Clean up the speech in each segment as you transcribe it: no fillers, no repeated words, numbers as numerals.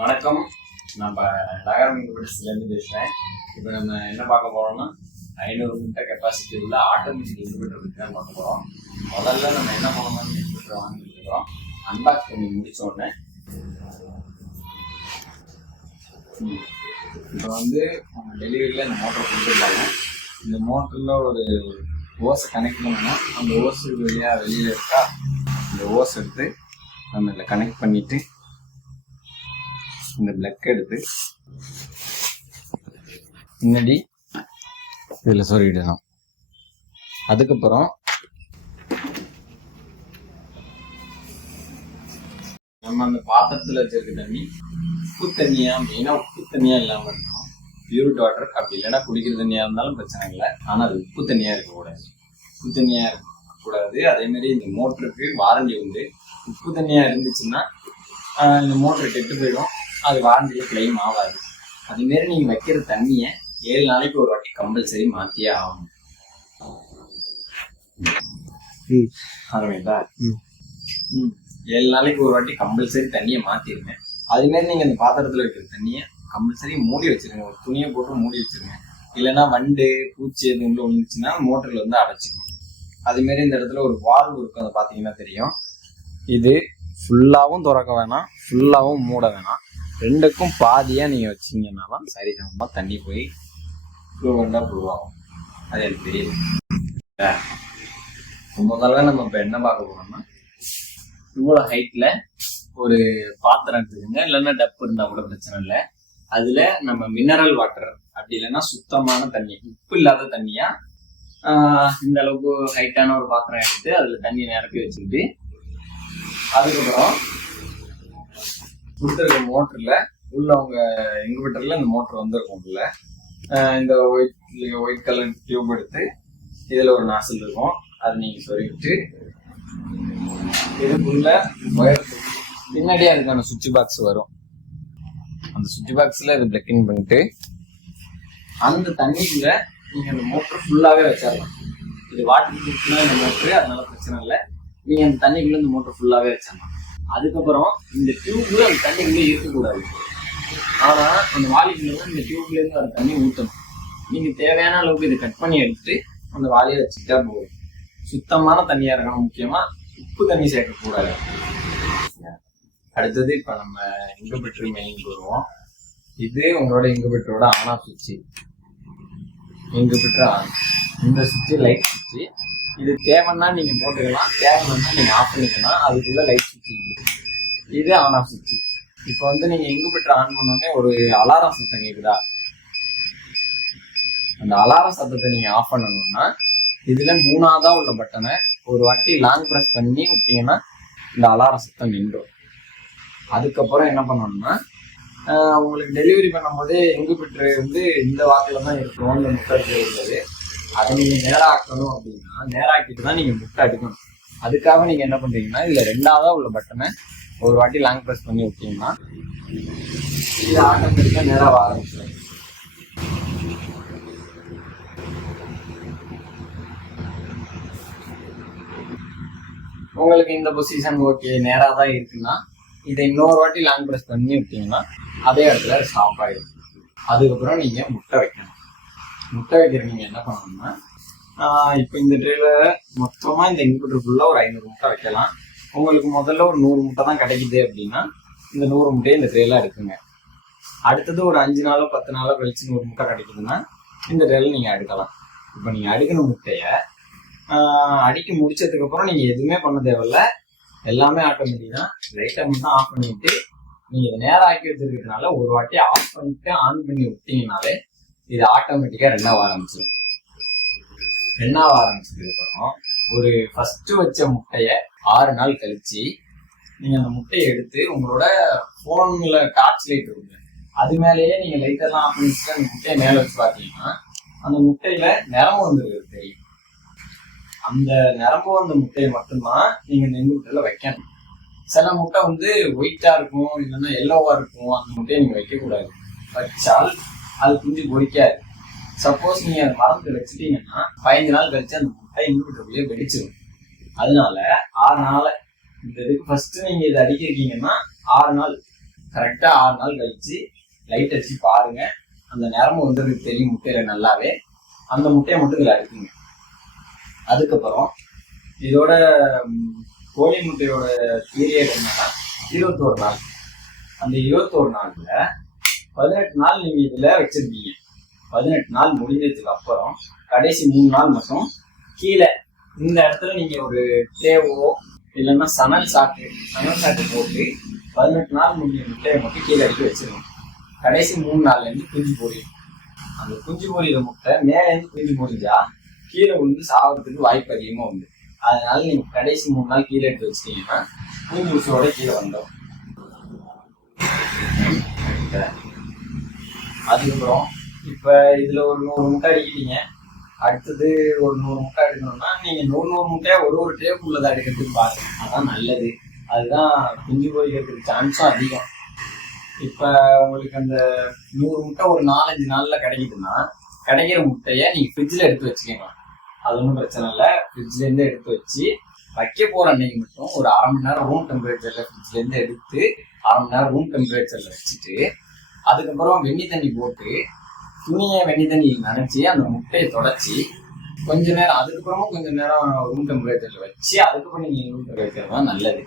வணக்கம். நான் இப்போ நகரம் இன்குபேட்டர்ஸ்லேருந்து பேசுகிறேன். இப்போ நம்ம என்ன பார்க்க போகிறோம்னா 500 முட்டை கெப்பாசிட்டி உள்ள ஆட்டோமேட்டிக் இன்குபேட்டர் பற்றி தான் பார்க்க போகிறோம். முதல்ல நம்ம என்ன பண்ணணும்னு இன்குபேட்டர் வாங்கிக்கிறோம். அன்பாக்ஸ் பண்ணி முடிச்ச உடனே இப்போ டெலிவரியில் இந்த மோட்டர் கொடுத்துருக்காங்க. இந்த மோட்டரில் ஒரு ஓஸை கனெக்ட் பண்ணணும். அந்த ஓஸு வெளியில் இருக்கா, இந்த ஓஸ் எடுத்து நம்ம இதில் கனெக்ட் பண்ணிவிட்டு இந்த பிளக் எடுத்து முன்னாடி இதில் சொருகிடணும். அதுக்கப்புறம் நம்ம அந்த பாத்திரத்தில் வச்சிருக்க தண்ணி உப்பு தண்ணியாக, மெயினாக உப்பு தண்ணியாக இல்லாமல் இருக்கணும். பியூரிட் வாட்டர், அப்படி இல்லைன்னா குடிக்கிற தண்ணியாக இருந்தாலும் பிரச்சனை இல்லை. ஆனால் அது உப்பு தண்ணியாக இருக்கக்கூடாது. உப்பு தண்ணியாக இருக்கக்கூடாது. அதேமாரி இந்த மோட்டருக்கு வாரண்டி உண்டு. உப்பு தண்ணியாக இருந்துச்சுன்னா இந்த மோட்டர் கெட்டு போயிடும். அது வாரண்டியில் கிளைம் ஆகாது. அதுமாரி நீங்கள் வைக்கிற தண்ணியை 7 நாளைக்கு ஒரு வாட்டி கம்பல்சரி மாற்றியே ஆகணும். ஆரம்பிதா 7 நாளைக்கு ஒரு வாட்டி கம்பல்சரி தண்ணியை மாற்றிருங்க. அதுமாரி நீங்கள் அந்த பாத்திரத்தில் வைக்கிற தண்ணியை கம்பல்சரி மூடி வச்சிருங்க. ஒரு துணியை போட்டு மூடி வச்சிருங்க. இல்லைன்னா வண்டு பூச்சி எது உள்ள விழுந்துச்சுன்னா மோட்டரில் அடைச்சிக்கணும். அதுமாரி இந்த இடத்துல ஒரு வால்வு இருக்கும், அதை பார்த்தீங்கன்னா தெரியும். இது ஃபுல்லாகவும் திறக்க வேணாம், ஃபுல்லாகவும் மூட வேணாம். ரெண்டுக்கும் பாதியாக நீங்கள் வச்சிங்கன்னா தான் சரி சமமாக தண்ணி போய் ஃப்ளூவெண்டாக ப்ரூவாகும். அது எனக்கு தெரியுது. முதல்ல நம்ம இப்போ என்ன பார்க்க போகிறோம்னா, இவ்வளோ ஹைட்டில் ஒரு பாத்திரம் எடுத்துக்கோங்க. இல்லைன்னா டப்பு இருந்தால் கூட பிரச்சனை இல்லை. அதில் நம்ம மினரல் வாட்டர், அப்படி இல்லைன்னா சுத்தமான தண்ணி, உப்பு இல்லாத தண்ணியாக இந்த அளவுக்கு ஹைட்டான ஒரு பாத்திரம் எடுத்து அதில் தண்ணி நிரப்பி வச்சுக்கிட்டு, அதுக்கப்புறம் கொடுத்துருக்க மோட்டரில் உள்ள அவங்க இன்குபேட்டரில் இந்த மோட்டர் வந்திருக்கும். உள்ள இந்த ஒயிட் கலர் டியூப் எடுத்து இதில் ஒரு நாசல் இருக்கும். அதை நீங்கள் சொருகிட்டு இதுக்குள்ள ஒயர் பின்னாடி அதுக்கான சுவிட்ச் பாக்ஸ் வரும். அந்த சுவிட்ச் பாக்ஸில் இதை பிளக்கிங் பண்ணிட்டு அந்த தண்ணிக்குள்ள நீங்கள் அந்த மோட்டர் ஃபுல்லாகவே வச்சிடலாம். இது வாட்டர் ப்ரூஃப்னா இந்த மோட்ரு, அதனால பிரச்சனை இல்லை. நீங்கள் அந்த தண்ணிக்குள்ளே இந்த மோட்டர் ஃபுல்லாகவே வச்சிடலாம். அதுக்கப்புறம் இந்த டியூப்ல அந்த தண்ணிக்குள்ளே இருக்கக்கூடாது. ஆனால் அந்த வாளிக்குள்ள இந்த டியூப்லேருந்து அந்த தண்ணி ஊற்றணும். நீங்கள் தேவையான அளவுக்கு இதை கட் பண்ணி எடுத்துட்டு அந்த வாளியை வச்சுக்கிட்டா போதும். சுத்தமான தண்ணியாக இருக்கணும். முக்கியமாக உப்பு தண்ணி சேர்க்கக்கூடாது. அடுத்தது இப்போ நம்ம இன்குபேட்டர் மெயினுக்கு வருவோம். இது உங்களோட இன்குபேட்டரோட ஆன் ஆஃப் சுவிட்சு. இன்குபேட்டர் ஆன், இந்த சுவிட்சு லைட் சுவிட்சு. இது தேவைன்னா நீங்கள் போட்டுக்கலாம், தேவைன்னா நீங்கள் ஆஃப் பண்ணிக்கலாம். அதுக்குள்ள லைட் சுவிட்சு. இது ஆன் ஆஃப் சுவிட்சு. இப்போ நீங்கள் இன்குபேட்டர் ஆன் பண்ணோடனே ஒரு அலாரம் சத்தம் கேட்குதா? அந்த அலாரம் சத்தத்தை நீங்கள் ஆஃப் பண்ணணும்னா இதில் 3ஆவதா உள்ள பட்டனை ஒரு வாட்டி லாங் ப்ரெஸ் பண்ணி விட்டீங்கன்னா இந்த அலாரம் சத்தம் நின்றும். அதுக்கப்புறம் என்ன பண்ணணும்னா, உங்களுக்கு டெலிவரி பண்ணும்போதே இன்குபேட்டர் இந்த வாக்கில் தான் இருக்கும், இந்த முட்டை உள்ளது. அதை நீங்கள் நேராக ஆக்கணும் அப்படின்னா நேராக்கிட்டு தான் நீங்கள் முட்டை எடுக்கணும். அதுக்காக நீங்கள் என்ன பண்ணுறீங்கன்னா, இதில் 2ஆவதா உள்ள பட்டனை ஒரு வாட்டி லாங் ப்ரெஸ் பண்ணி விட்டீங்கன்னா இது ஆட்டோமேட்டிக்காக நேராக ஆரம்பிச்சிடும். உங்களுக்கு இந்த பொசிஷன் ஓகே, நேராக தான் இருக்குன்னா இதை இன்னொரு வாட்டி லாங் ப்ரெஸ் பண்ணி விட்டீங்கன்னா அதே இடத்துல ஸ்டாப் ஆகிடும். அதுக்கப்புறம் நீங்கள் முட்டை வைக்கணும். முட்டை வைக்கிற நீங்கள் என்ன பண்ணணும்னா, இப்போ இந்த ட்ரேல மொத்தமாக இந்த இன்குபேட்டர் ஃபுல்லாக ஒரு 500 முட்டை வைக்கலாம். உங்களுக்கு முதல்ல ஒரு 100 முட்டை தான் கிடைக்குது அப்படின்னா இந்த 100 முட்டையை இந்த ட்ரேல எடுக்குங்க. அடுத்தது ஒரு 5 நாளோ 10 நாளோ கழிச்சு 100 முட்டை கிடைக்குதுன்னா இந்த ட்ரேல நீங்கள் எடுக்கலாம். இப்போ நீங்கள் அடுக்கின முட்டையை அடிக்க முடிச்சதுக்கப்புறம் நீங்கள் எதுவுமே பண்ண தேவையில்ல, எல்லாமே ஆட்டோமேட்டிக் தான். லைட்டை மட்டும் ஆஃப் பண்ணிட்டு நீங்கள் இதை நேரம் ஆக்கி வச்சிருக்கிறதுனால ஒரு வாட்டி ஆஃப் பண்ணிட்டு ஆன் பண்ணி விட்டீங்கனாலே இது ஆட்டோமேட்டிக்காக 2ஆக ஆரம்பிச்சிடும். 2ஆக ஆரம்பிச்சதுக்கப்புறம் ஒரு ஃபர்ஸ்ட் வச்ச முட்டையை 6 நாள் கழிச்சு நீங்கள் அந்த முட்டையை எடுத்து உங்களோட ஃபோனில் டார்ச் லைட் இருக்குங்க, அது மேலேயே நீங்கள் லைட்டெல்லாம் ஆஃப் பண்ணிட்டு அந்த முட்டையை மேலே வச்சு பார்த்தீங்கன்னா அந்த முட்டையில் நிறம வந்துருக்குது தெரியும். அந்த நிரம்பு வந்த முட்டையை மட்டும்தான் நீங்கள் இந்த இன்குபேட்டரில் வைக்கணும். சில முட்டை ஒயிட்டாக இருக்கும், இல்லைன்னா எல்லோவாக இருக்கும். அந்த முட்டையை நீங்கள் வைக்கக்கூடாது. வச்சால் அது குஞ்சு பொறிக்காது. சப்போஸ் நீங்கள் அதை மறந்து வச்சுட்டீங்கன்னா 15 நாள் கழிச்சு அந்த முட்டை இன்குபேட்டருக்குள்ளேயே வெடிச்சிடும். அதனால 6 நாள் இந்த இதுக்கு ஃபர்ஸ்ட் நீங்கள் இதை அடிக்கிறீங்கன்னா 6 நாள் கரெக்டா 6 நாள் கழிச்சு லைட் அடிச்சு பாருங்க, அந்த நரம்பு வந்து தெரியும் முட்டையில நல்லாவே. அந்த முட்டையை மட்டும் இதுல அடுக்குங்க. அதுக்கப்புறம் இதோட கோழி முட்டையோட பீரியட் என்னன்னா 21 நாள். அந்த 21 நாள்ல 18 நாள் நீங்க இதுல வச்சிருக்கீங்க. 18 நாள் முடிஞ்சதுக்கு அப்புறம் கடைசி 3 நாள் மட்டும் கீழே இந்த இடத்துல நீங்க ஒரு தேவோ இல்லைன்னா சணல் சாக்கு போட்டு 18 நாள் முடிஞ்ச முட்டையை மட்டும் கீழே அடிக்க வச்சிருக்கணும். கடைசி 3 நாள்ல இருந்து குஞ்சு பொரியும். அந்த குஞ்சு பொரியிற முட்டை மேல இருந்து குஞ்சு பொரிஞ்சா கீழே விழுந்து சாகிறதுக்கு வாய்ப்பு அதிகமா உண்டு. அதனால நீங்க கடைசி 3 நாள் கீழே எடுத்து வச்சிட்டீங்கன்னா குஞ்சு உசோட கீழே வந்துடும். அதுக்கப்புறம் இப்ப இதுல ஒரு 100 முட்டை அடிக்கிட்டீங்க. அடுத்தது ஒரு 100 முட்டை எடுக்கணும்னா நீங்க 100 முட்டையா ஒரு டேக்குள்ளதை எடுக்கிறதுக்கு பாருங்க, அதான் நல்லது. அதுதான் குஞ்சு பொரிக்கிறதுக்கு சான்ஸும் அதிகம். இப்ப உங்களுக்கு அந்த 100 முட்டை ஒரு 4-5 நாள்ல கிடைக்குதுன்னா கிடைக்கிற முட்டைய நீங்க ஃப்ரிட்ஜ்ல எடுத்து வச்சுக்கலாம். அது ஒன்றும் பிரச்சனை இல்லை. ஃப்ரிட்ஜ்ல இருந்து எடுத்து வச்சு வைக்க போற அன்னைக்கு மட்டும் ஒரு 1/2 மணி நேரம் ரூம் டெம்பரேச்சர்ல ஃப்ரிட்ஜ்ல இருந்து எடுத்து 1/2 மணி நேரம் ரூம் டெம்பரேச்சர்ல வச்சுட்டு அதுக்கப்புறம் வெண்ணி தண்ணி போட்டு துணியை வெண்ணி தண்ணியில் நனைச்சி அந்த முட்டையை தொடச்சி கொஞ்ச நேரம் அதுக்கப்புறமும் கொஞ்ச நேரம் ரூம் டெம்பரேச்சர்ல வச்சு அதுக்கப்புறம் நீங்க ரூம் டெம்பரேச்சர் தான் நல்லது.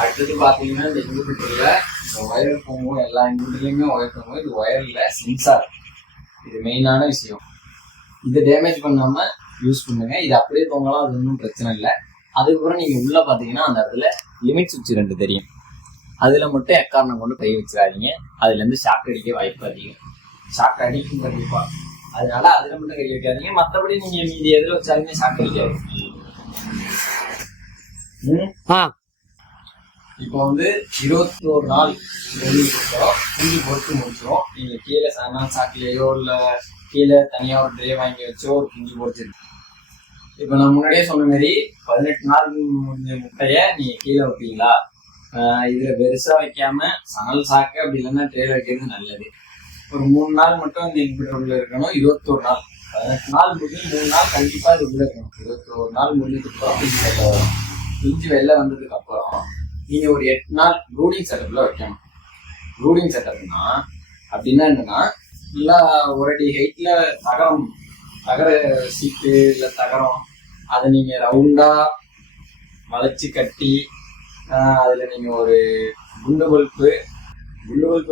அடுத்தது பாத்தீங்கன்னா இந்த இன்குபேட்டர்ல இந்த ஒயர் போகும், எல்லா இன்குபேட்டர்லயுமே ஒயர் போகும். இது ஒயர்ல சென்சார், இது மெயினான விஷயம். இதை டேமேஜ் பண்ணாம யூஸ் பண்ணுங்க. இது அப்படியே தோங்கலாம், அது ஒன்றும் பிரச்சனை இல்லை. அதுக்கப்புறம் நீங்க உள்ள பாத்தீங்கன்னா அந்த இடத்துல லிமிட் சுவிட்ச் 2 தெரியும். அதுல மட்டும் எக்காரணம் கொண்டு கை வச்சிடாதீங்க. அதுல இருந்து ஷாக் அடிக்க வாய்ப்பு அதிகம். ஷாக் அடிக்கும் கண்டிப்பா. அதனால அதுல மட்டும் கை வைக்காதீங்க. மற்றபடி நீங்க மீதி எதுல வச்சாலுமே ஷாக் அடிக்காது. இப்போ வந்து 21 நாள் குஞ்சு பொறுத்து முடிச்சிடும். நீங்க கீழே சமையல் சாக்கிலேயோ இல்ல கீழே தனியா ஒரு ட்ரே வாங்கி வச்சோ ஒரு குஞ்சு பொறிச்சிருக்கு. இப்ப நான் முன்னாடியே சொன்ன மாதிரி 18 நாள் முடிஞ்ச முட்டைய நீங்க கீழே வைப்பீங்களா? இதுல பெருசா வைக்காம சணல் சாக்கு அப்படி இல்லைன்னா ட்ரேல வைக்கிறது நல்லது. ஒரு 3 நாள் மட்டும் இந்த இன்குபேட்டர் இருக்கணும். 21 நாள் 18 நாள் முடிஞ்சு 3 நாள் கண்டிப்பா இது உள்ள இருக்கணும். 21 நாள் முடிஞ்சதுக்கு அப்புறம் குஞ்சு வெளில வந்ததுக்கு அப்புறம் நீங்க ஒரு 8 நாள் ப்ரூடிங் செட்டப்ல வைக்கணும். ப்ரூடிங் செட்டப்னா அப்படின்னா என்னன்னா, நல்லா ஒரு அடி ஹைட்ல தகர சீட்டு இல்ல தகரம் அதை நீங்க ரவுண்டா வளைச்சு கட்டி அதுல நீங்க ஒரு குண்டு பல்பு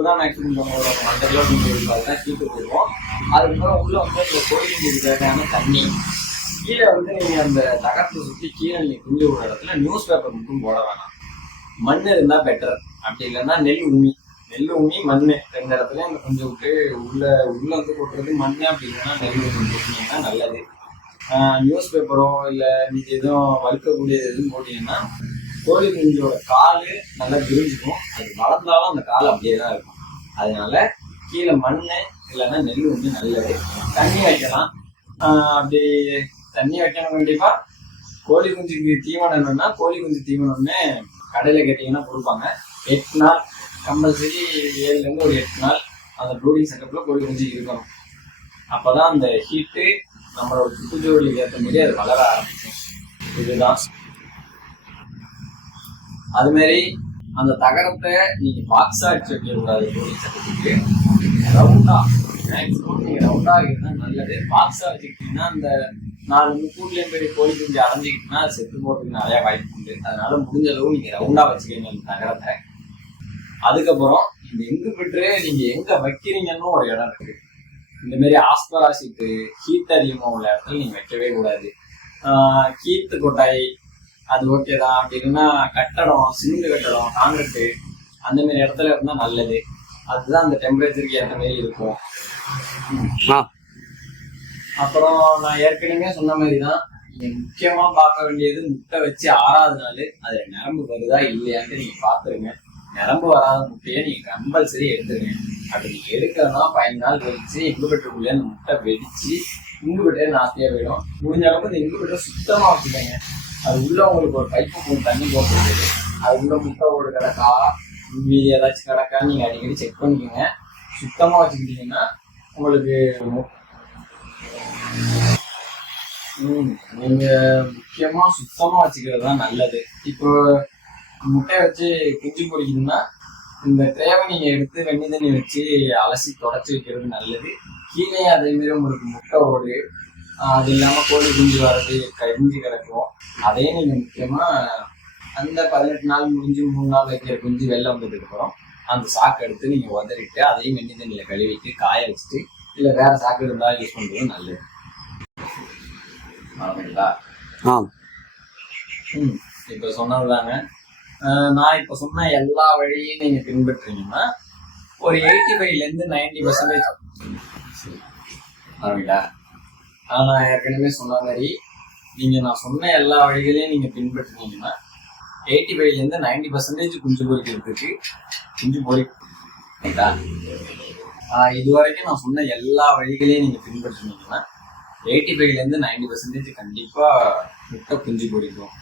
தான் மேக்சிமம் பண்ணுவோம். மண்டல குண்டு பல்பு அதுதான் சீட்டு போடுவோம். அதுக்கப்புறம் உள்ள வந்து இந்த கோயில் தேவையான தண்ணி கீழே வந்து நீங்க அந்த தகரத்தை சுற்றி கீழே நீங்க குஞ்சு விடுற இடத்துல நியூஸ் பேப்பர் மட்டும் போட வேணாம். மண் இருந்தா பெட்டர். அப்படி இல்லைன்னா நெல் உமி மண் 2 இடத்துல இந்த கொஞ்சம் விட்டு உள்ள வந்து கொட்டுறது மண். அப்படி இல்லைன்னா நெல் போட்டீங்கன்னா நல்லது. நியூஸ் பேப்பரோ இல்ல நீங்க எதுவும் வலுக்கக்கூடியது எதுவும் போட்டீங்கன்னா கோழி குஞ்சோட காலு நல்லா விரிஞ்சிக்கும். அது வளர்ந்தாலும் அந்த கால் அப்படியே தான் இருக்கும். அதனால கீழே மண் இல்லைன்னா நெல் வந்து நல்லது. தண்ணி வைக்கலாம். அப்படி தண்ணி வைக்கணும் கண்டிப்பா. கோழி குஞ்சுக்கு தீவனம் என்னன்னா கோழி குஞ்சு தீவனம்னு கடையில கேட்டீங்கன்னா கொடுப்பாங்க. 8 நாள் கம்பல்சரி, 7ல இருந்து ஒரு 8 நாள் அந்த ப்ரூடிங் செட்டப்ல கோழி குஞ்சு இருக்கணும். அப்பதான் அந்த ஹீட்டு நம்மளோட சுற்றுச்சூழலுக்கு ஏற்ற மாதிரி அது வளர ஆரம்பிக்கும். இதுதான். அது மாதிரி அந்த தகரத்தை நீங்க பாக்ஸா அடிச்சு வைக்க கூடாது. கோழி செட்டத்துக்கு ரவுண்டா மேக்சிமம் நீங்க ரவுண்டா இருந்தா நல்லது. பாக்ஸா வச்சுக்கிட்டீங்கன்னா அந்த 4 கூட்லயும் போய் கோழி குஞ்சு அடைஞ்சிக்கிட்டுனா அது செத்து போறதுக்கு நிறைய வாய்ப்பு உண்டு. அதனால முடிஞ்ச அளவு நீங்க ரவுண்டா வச்சுக்கீங்க அந்த தகரத்தை. அதுக்கப்புறம் இந்த இன்குபேட்டரு நீங்க எங்க வைக்கிறீங்கன்னு ஒரு இடம் இருக்கு. இந்த மாதிரி ஆஸ்பராசிட்டு ஹீட் அதிகமா உள்ள இடத்துல நீங்க வைக்கவே கூடாது. கீத்து கொட்டாய் அது ஓகேதான். அப்படி இல்லைன்னா கட்டடம், சிமெண்ட் கட்டடம், காங்கிரீட்டு அந்த மாதிரி இடத்துல இருந்தா நல்லது. அதுதான் அந்த டெம்பரேச்சருக்கு ஏற்ற மாதிரி இருக்கும். அப்புறம் நான் ஏற்கனவே சொன்ன மாதிரிதான் நீங்க முக்கியமா பார்க்க வேண்டியது முட்டை வச்சு 6வது நாள் அதுல நரம்பு வருதா இல்லையான்னு நீங்க பாத்துருங்க. நரம்பு வராத முட்டையை நீங்க கம்பல்சரி எடுத்துருங்க. அப்படி நீங்க எடுக்கிறதுனா 15 நாள் கழிச்சு இன்குபேட்டருக்குள்ளே அந்த முட்டை வெடிச்சு இன்குபேட்டர் நாஸ்தியா போயிடும். முடிஞ்ச அளவுக்கு இந்த இன்குபேட்டர் சுத்தமா வச்சுக்கோங்க. அது உள்ள உங்களுக்கு ஒரு பைப்பு தண்ணி போட்டு அது உள்ள முட்டை ஓடு கிடக்கா மீதி ஏதாச்சும் கிடக்கான்னு நீங்க அடிக்கடி செக் பண்ணிக்கோங்க. சுத்தமா வச்சுக்கிட்டீங்கன்னா உங்களுக்கு நீங்க முக்கியமா சுத்தமா வச்சுக்கிறது தான் நல்லது. இப்போ முட்டை வச்சு குஞ்சு பொரிக்குதுன்னா இந்த ட்ரேவை நீங்க எடுத்து வெண்ணி தண்ணி வச்சு அலசி தொடச்சி வைக்கிறது நல்லது. கீழே அதே மாதிரி உங்களுக்கு முட்டை ஓடு, அது இல்லாம கோழி குஞ்சு வர்றது கரிஞ்சு கிடக்கும். அதையும் நீங்க முக்கியமா அந்த 18 நாள் முடிஞ்சு 3 நாள் வைக்கிற குஞ்சு வெளில வந்ததுக்கு அப்புறம் அந்த சாக்கு எடுத்து நீங்க உதறிட்டு அதையும் வெண்ணி தண்ணியில கழுவிட்டு காய வச்சுட்டு இல்ல வேற சாக்கு இருந்தா யூஸ் பண்றது நல்லது. இப்ப சொன்னதுதாங்க. நான் இப்ப சொன்ன எல்லா வழியும் நீங்க பின்பற்றீங்கன்னா ஒரு 85 to 90% ஆரம்பிங்களா. நான் ஏற்கனவே சொன்ன மாதிரி நான் சொன்ன எல்லா வழிகளையும் நீங்க பின்பற்றினீங்கன்னா 85 to 90% குஞ்சு பொரிக்கிறதுக்கு குஞ்சு பொரிங்களா. இது வரைக்கும் நான் சொன்ன எல்லா வழிகளையும் நீங்க பின்பற்றினீங்கன்னா 85 to 90% கண்டிப்பா முட்டை குஞ்சு பொரிக்கும்.